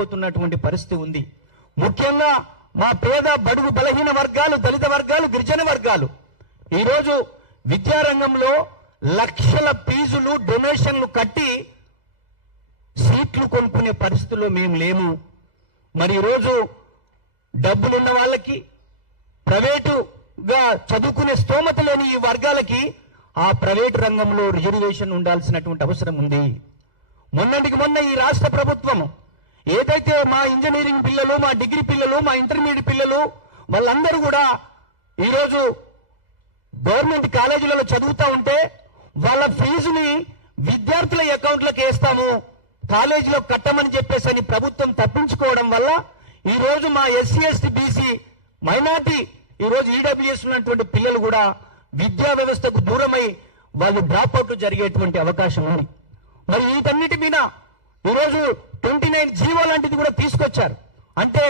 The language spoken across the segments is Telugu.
వెళ్ళిపోతున్నటువంటి పరిస్థితి ఉంది. ముఖ్యంగా మా పేద బడుగు బలహీన వర్గాలు, దళిత వర్గాలు, గిరిజన వర్గాలు ఈరోజు విద్యారంగంలో లక్షల ఫీజులు డొనేషన్లు కట్టి సీట్లు కొనుక్కునే పరిస్థితుల్లో మేము లేము. మరి ఈరోజు డబ్బులున్న వాళ్ళకి, ప్రైవేటుగా చదువుకునే స్తోమత లేని ఈ వర్గాలకి ఆ ప్రైవేటు రంగంలో రిజర్వేషన్ ఉండాల్సినటువంటి అవసరం ఉంది. మొన్నటికి మొన్న ఈ రాష్ట్ర ప్రభుత్వం ఏదైతే మా ఇంజనీరింగ్ పిల్లలు, మా డిగ్రీ పిల్లలు, మా ఇంటర్మీడియట్ పిల్లలు వాళ్ళందరూ కూడా ఈరోజు గవర్నమెంట్ కాలేజీలలో చదువుతూ ఉంటే వాళ్ళ ఫీజుని విద్యార్థుల అకౌంట్లకు వేస్తాము, కాలేజీలో కట్టమని చెప్పేసి ప్రభుత్వం తప్పించుకోవడం వల్ల ఈరోజు మా ఎస్సీ ఎస్టీ బీసీ మైనార్టీ ఈరోజు ఈడబ్ల్యూఎస్ ఉన్నటువంటి పిల్లలు కూడా విద్యా వ్యవస్థకు దూరమై వాళ్ళు డ్రాప్ అవుట్లు జరిగేటువంటి అవకాశం ఉంది. మరి వీటన్నిటి మీద ఈరోజు 29 జీవో లాంటిది కూడా తీసుకొచ్చారు. అంటే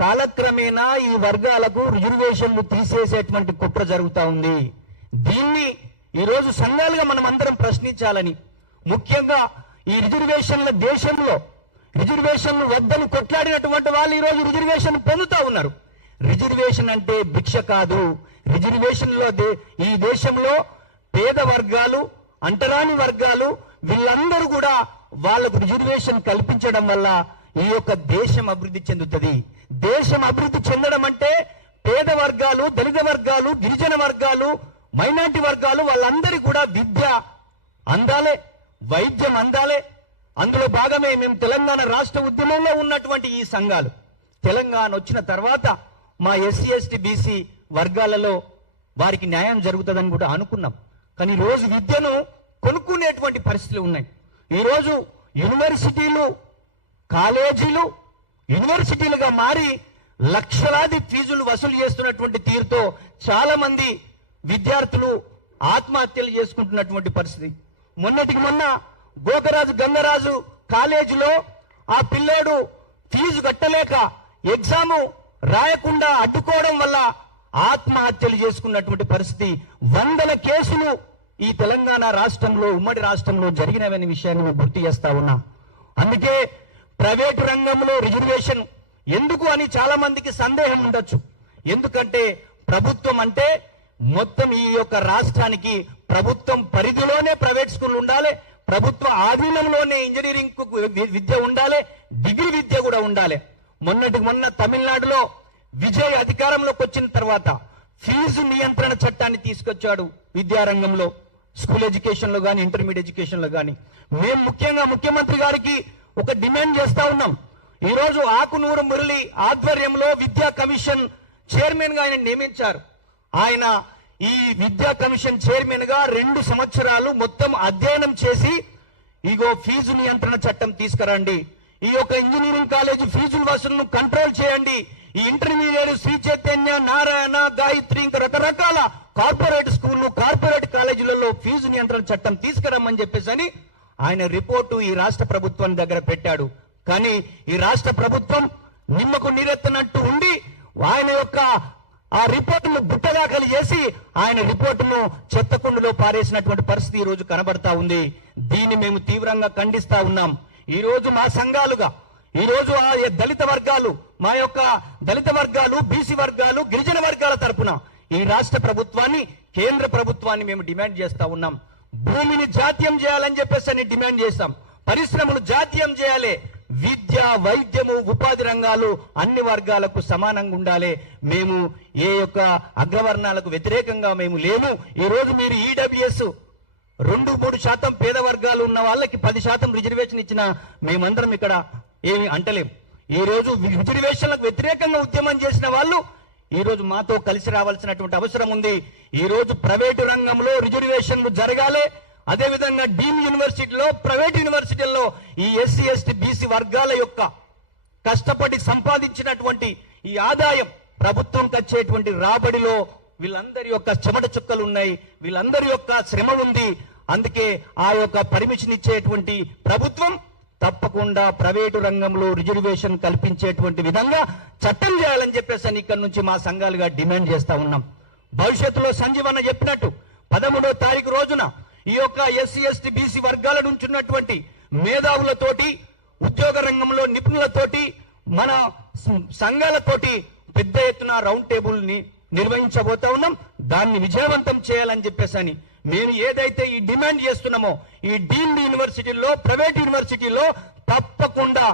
కాలక్రమేణా ఈ వర్గాలకు రిజర్వేషన్లు తీసేసేటువంటి కుట్ర జరుగుతూ ఉంది. దీన్ని ఈరోజు సంఘాలుగా మనం అందరం ప్రశ్నించాలని, ముఖ్యంగా ఈ రిజర్వేషన్ల దేశంలో రిజర్వేషన్లు వద్దని కొట్లాడినటువంటి వాళ్ళు ఈరోజు రిజర్వేషన్ పొందుతూ ఉన్నారు. రిజర్వేషన్ అంటే భిక్ష కాదు. రిజర్వేషన్లో ఈ దేశంలో పేద వర్గాలు, అంటరాని వర్గాలు వీళ్ళందరూ కూడా వాళ్లకు రిజర్వేషన్ కల్పించడం వల్ల ఈ యొక్క దేశం అభివృద్ధి చెందుతుంది. దేశం అభివృద్ధి చెందడం అంటే పేద వర్గాలు, దళిత వర్గాలు, గిరిజన వర్గాలు, మైనారిటీ వర్గాలు వాళ్ళందరికీ కూడా విద్య అందాలే, వైద్యం అందాలే. అందులో భాగమే మేము తెలంగాణ రాష్ట్ర ఉద్యమంలో ఉన్నటువంటి ఈ సంఘాలు తెలంగాణ వచ్చిన తర్వాత మా ఎస్సీ ఎస్టీ బీసీ వర్గాలలో వారికి న్యాయం జరుగుతుందని కూడా అనుకున్నాం. కానీ రోజు విద్యను కొనుక్కునేటువంటి పరిస్థితులు ఉన్నాయి. ఈరోజు యూనివర్సిటీలు, కాలేజీలు యూనివర్సిటీలుగా మారి లక్షలాది ఫీజులు వసూలు చేస్తున్నటువంటి తీరుతో చాలా మంది విద్యార్థులు ఆత్మహత్యలు చేసుకుంటున్నటువంటి పరిస్థితి. మొన్నటికి మొన్న గోకరాజు గంగరాజు కాలేజీలో ఆ పిల్లోడు ఫీజు కట్టలేక ఎగ్జాము రాయకుండా అడ్డుకోవడం వల్ల ఆత్మహత్యలు చేసుకున్నటువంటి పరిస్థితి. 100 కేసులు ఈ తెలంగాణ రాష్ట్రంలో, ఉమ్మడి రాష్ట్రంలో జరిగినవనే విషయాన్ని మేము గుర్తు చేస్తా ఉన్నాం. అందుకే ప్రైవేటు రంగంలో రిజర్వేషన్ ఎందుకు అని చాలా మందికి సందేహం ఉండొచ్చు. ఎందుకంటే ప్రభుత్వం అంటే మొత్తం ఈ యొక్క రాష్ట్రానికి ప్రభుత్వం పరిధిలోనే ప్రైవేట్ స్కూల్ ఉండాలి, ప్రభుత్వ ఆధీనంలోనే ఇంజనీరింగ్ విద్య ఉండాలి, డిగ్రీ విద్య కూడా ఉండాలి. మొన్నటికి మొన్న తమిళనాడులో విజయ్ అధికారంలోకి వచ్చిన తర్వాత ఫీజు నియంత్రణ చట్టాన్ని తీసుకొచ్చాడు విద్యారంగంలో, స్కూల్ ఎడ్యుకేషన్ లో కానీ, ఇంటర్మీడియట్ ఎడ్యుకేషన్ లో కానీ. మేము ముఖ్యంగా ముఖ్యమంత్రి గారికి ఒక డిమాండ్ చేస్తా ఉన్నాం. ఈ రోజు ఆకునూరు మురళి ఆధ్వర్యంలో విద్యా కమిషన్ చైర్మన్ గా ఆయన నియమించారు. ఆయన ఈ విద్యా కమిషన్ చైర్మన్ గా 2 సంవత్సరాలు మొత్తం అధ్యయనం చేసి ఇగో ఫీజు నియంత్రణ చట్టం తీసుకురండి, ఈ యొక్క ఇంజనీరింగ్ కాలేజీ ఫీజుల వసూలును కంట్రోల్ చేయండి, ఈ ఇంటర్మీడియట్ శ్రీ చైతన్య, నారాయణ, గాయత్రి ఇంకా రకరకాల కార్పొరేట్ స్కూళ్లు, కార్పొరేట్ కాలేజీలలో ఫీజు నియంత్రణ చట్టం తీసుకురమ్మని చెప్పేసి ఆయన రిపోర్టు ఈ రాష్ట్ర ప్రభుత్వం దగ్గర పెట్టాడు. కానీ ఈ రాష్ట్ర ప్రభుత్వం నిమ్మకు నీరెత్తనట్టు ఉండి ఆయన యొక్క ఆ రిపోర్టును బుట్టదాఖలు చేసి ఆయన రిపోర్టును చెత్తకుండులో పారేసినటువంటి పరిస్థితి ఈ రోజు కనబడతా ఉంది. దీన్ని మేము తీవ్రంగా ఖండిస్తా ఉన్నాం. ఈ రోజు మా సంఘాలుగా, ఈ రోజు ఆ దళిత వర్గాలు, మా యొక్క దళిత వర్గాలు, బీసీ వర్గాలు, గిరిజన వర్గాల తరపున ఈ రాష్ట్ర ప్రభుత్వాన్ని, కేంద్ర ప్రభుత్వాన్ని మేము డిమాండ్ చేస్తా ఉన్నాం. భూమిని జాతీయం చేయాలని చెప్పేసి డిమాండ్ చేస్తాం. పరిశ్రమలు జాతీయం చేయాలి. విద్య, వైద్యము, ఉపాధి రంగాలు అన్ని వర్గాలకు సమానంగా ఉండాలి. మేము ఏ యొక్క అగ్రవర్ణాలకు వ్యతిరేకంగా మేము లేము. ఈ రోజు మీరు ఈడబ్ల్యూఎస్ 2-3% పేద వర్గాలు ఉన్న వాళ్ళకి 10% రిజర్వేషన్ ఇచ్చిన మేమందరం ఇక్కడ ఏమి అంటలేం. ఈ రోజు రిజర్వేషన్లకు వ్యతిరేకంగా ఉద్యమం చేసిన వాళ్ళు ఈ రోజు మాతో కలిసి రావాల్సినటువంటి అవసరం ఉంది. ఈ రోజు ప్రైవేటు రంగంలో రిజర్వేషన్లు జరగాలి. అదేవిధంగా డీమ్ యూనివర్సిటీలో, ప్రైవేట్ యూనివర్సిటీల్లో ఈ ఎస్సీ ఎస్టీ బీసీ వర్గాల యొక్క కష్టపడి సంపాదించినటువంటి ఈ ఆదాయం, ప్రభుత్వంకి వచ్చేటువంటి రాబడిలో వీళ్ళందరి యొక్క చెమట చుక్కలు ఉన్నాయి, వీళ్ళందరి యొక్క శ్రమ ఉంది. అందుకే ఆ యొక్క పర్మిషన్ ఇచ్చేటువంటి ప్రభుత్వం తప్పకుండా ప్రైవేటు రంగంలో రిజర్వేషన్ కల్పించేటువంటి విధంగా చట్టం చేయాలని చెప్పేసి ఇక్కడ నుంచి మా సంఘాలుగా డిమాండ్ చేస్తా ఉన్నాం. భవిష్యత్తులో సంజీవన్న చెప్పినట్టు 13వ తారీఖు రోజున ఈ యొక్క ఎస్సీ ఎస్టీ బీసీ వర్గాల నుంచి ఉన్నటువంటి మేధావులతోటి ఉద్యోగ రంగంలో నిపుణులతోటి మన సంఘాలతోటి పెద్ద ఎత్తున రౌండ్ టేబుల్ ని నిర్వహించబోతా ఉన్నాం. దాన్ని విజయవంతం చేయాలని చెప్పేసి నేను ఏదైతే ఈ డిమాండ్ చేస్తున్నామో ఈ డీమ్డ్ యూనివర్సిటీల్లో, ప్రైవేట్ యూనివర్సిటీలో తప్పకుండా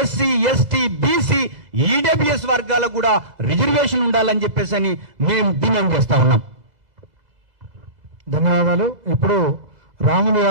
ఎస్సీ, ఎస్టీ, బీసీ, ఈడబ్ల్యూఎస్ వర్గాలకు కూడా రిజర్వేషన్ ఉండాలని చెప్పేసి మేము డిమాండ్ చేస్తా ఉన్నాం. ధన్యవాదాలు. ఇప్పుడు రాములు